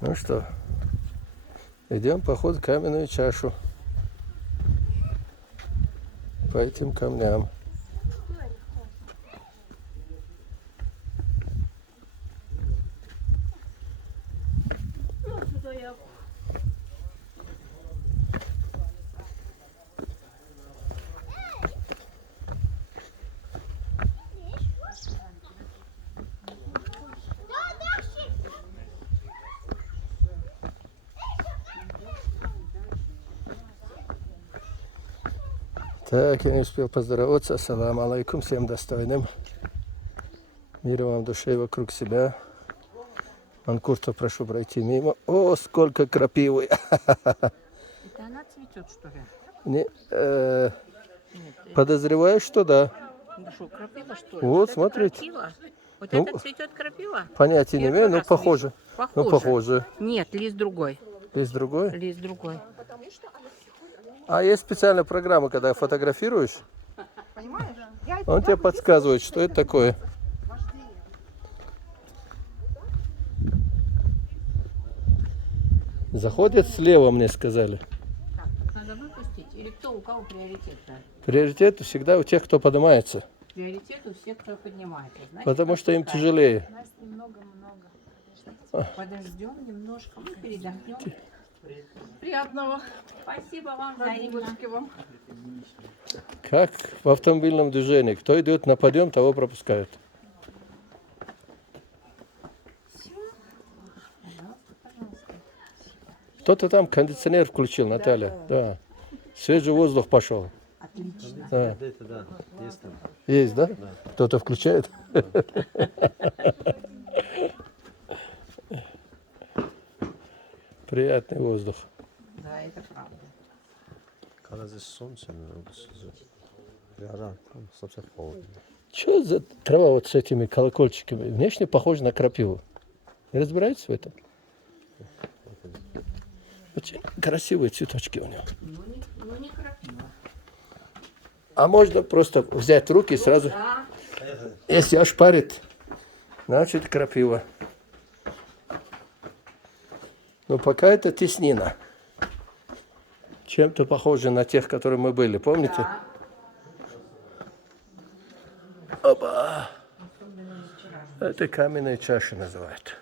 Ну что, идем поход в каменную чашу. По этим камням. Так, я не успел поздороваться. Ассаламу алейкум всем достойным. Мир вам в душе и вокруг себя. Манкурта прошу пройти мимо. О, сколько крапивы. Это она цветет, что ли? Не, Нет, подозреваю, что да. ну что, крапива, что ли? Вот, Это смотрите. крапива? Вот Ну, это цветет крапива? Понятия не Первый имею, но раз похоже. вижу. Ну, похоже. Нет, лист другой. Есть другой. Лист другой. А есть специальная программа, когда фотографируешь, он тебе подсказывает, что это такое. Заходят слева, мне сказали. Так, надо выпустить? Или кто, у кого приоритет-то? Приоритет всегда у тех, кто поднимается, Приоритет у всех, кто поднимается. Значит, потому что им отпускаем. тяжелее. Нас немного. Подождем немножко, мы передохнем. Приятного. Спасибо вам взаимно. Как в автомобильном движении. Кто идет на подъем, того пропускают. Кто-то там кондиционер включил, Наталья. Да. Свежий воздух пошел. Отлично. Да. Это да, есть там. Есть, да? Кто-то включает? Приятный воздух. Да, это правда. Когда здесь солнце, жара, там совсем холодно. Что за трава вот с этими колокольчиками? Внешне похоже на крапиву. Не разбираетесь в этом? Очень красивые цветочки у него. Ну не крапива. А можно просто взять в руки и сразу, Да. если ошпарит, значит крапива. Но пока это теснина. Чем-то похоже на тех, которые мы были, помните? Да. Опа! Это каменные чаши называют.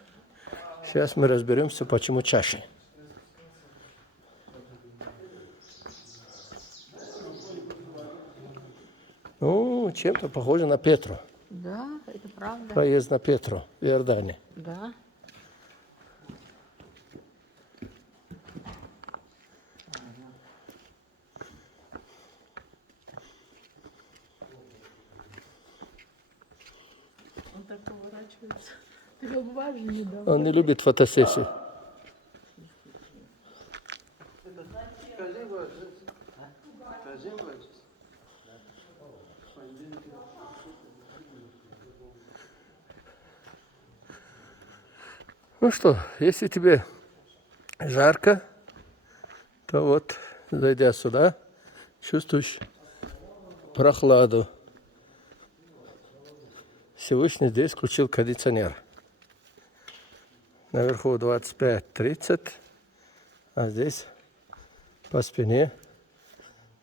Сейчас мы разберемся, почему чаши. Ну, чем-то похоже на Петру. Да, это правда. Проезд на Петру в Иордании. Да. Он так поворачивается. Ты его важно не дал. Он не любит фотосессии. Ну что, если тебе жарко, то вот, зайдя сюда, чувствуешь прохладу. Всевышний здесь включил кондиционер. Наверху 25-30, а здесь по спине.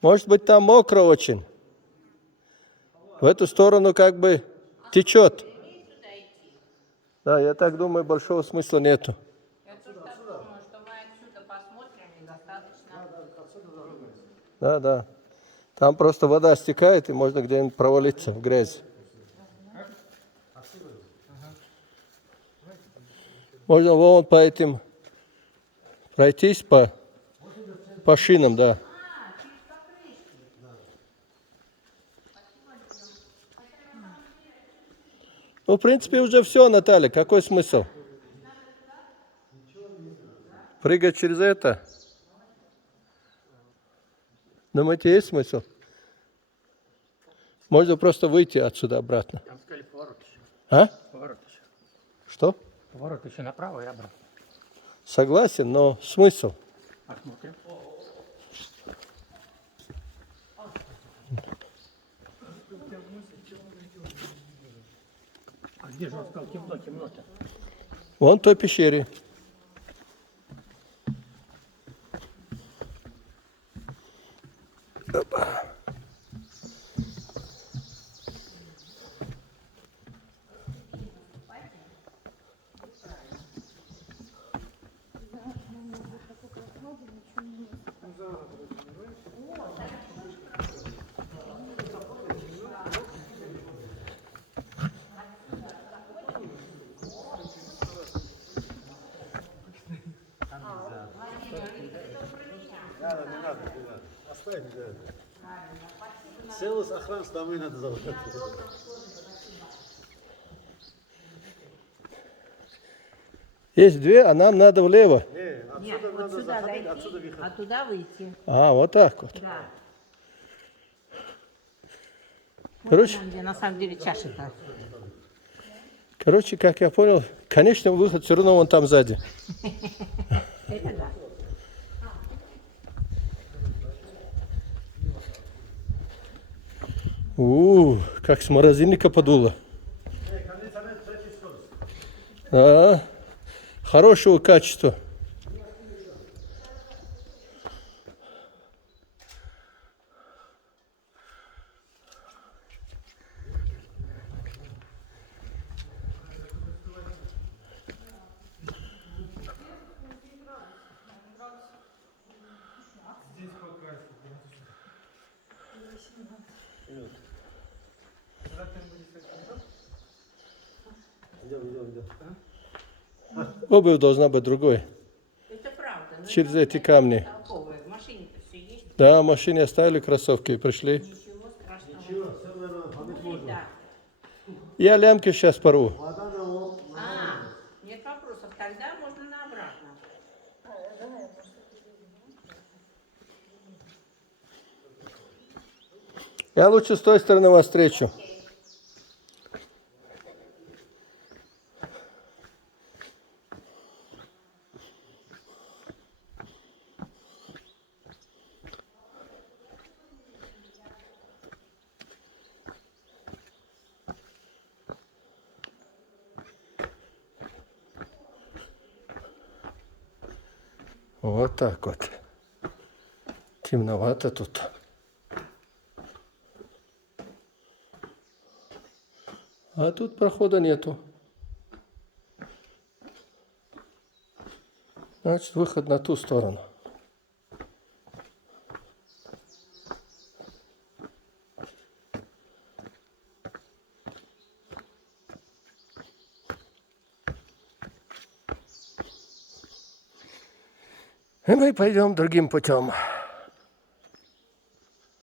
Может быть, там мокро очень. В эту сторону как бы течет. Да, я так думаю, большого смысла нету. Я тоже так думаю, что мы отсюда посмотрим и достаточно. Да. Там просто вода стекает, и можно где-нибудь провалиться в грязь. Можно вон по этим пройтись по шинам, да. Ну, в принципе, уже все, Наталья. Какой смысл? Прыгать через это? Думаете, есть смысл? Можно просто выйти отсюда обратно. Там сказали поворот еще. А? Поворот еще. Что? Поворот еще направо и обратно. Согласен, но смысл? Посмотрим. А где же он сказал темно-то? Вон в той пещере. Оставь, да. Целый охран с домой надо забрать. Есть две, а нам надо влево. Нет, вот сюда зайти, а туда выйти. А, вот так вот. Да. Короче, Там, где на самом деле чаша-то. Короче, как я понял, конечный выход все равно вон там сзади. Это да. Как с морозильника подуло. А, хорошего качества. Идем. Обувь должна быть другой. Это правда. Но Через это эти камни. толковое. В машине-то все есть. Да, в машине оставили кроссовки и пришли. Ничего страшного. Все, наверное, Да. Я лямки сейчас порву. Нет вопросов. Тогда можно на обратно. Я лучше с той стороны вас встречу. Вот так вот. Темновато тут. А тут прохода нету. Значит, выход на ту сторону. И мы пойдем другим путем.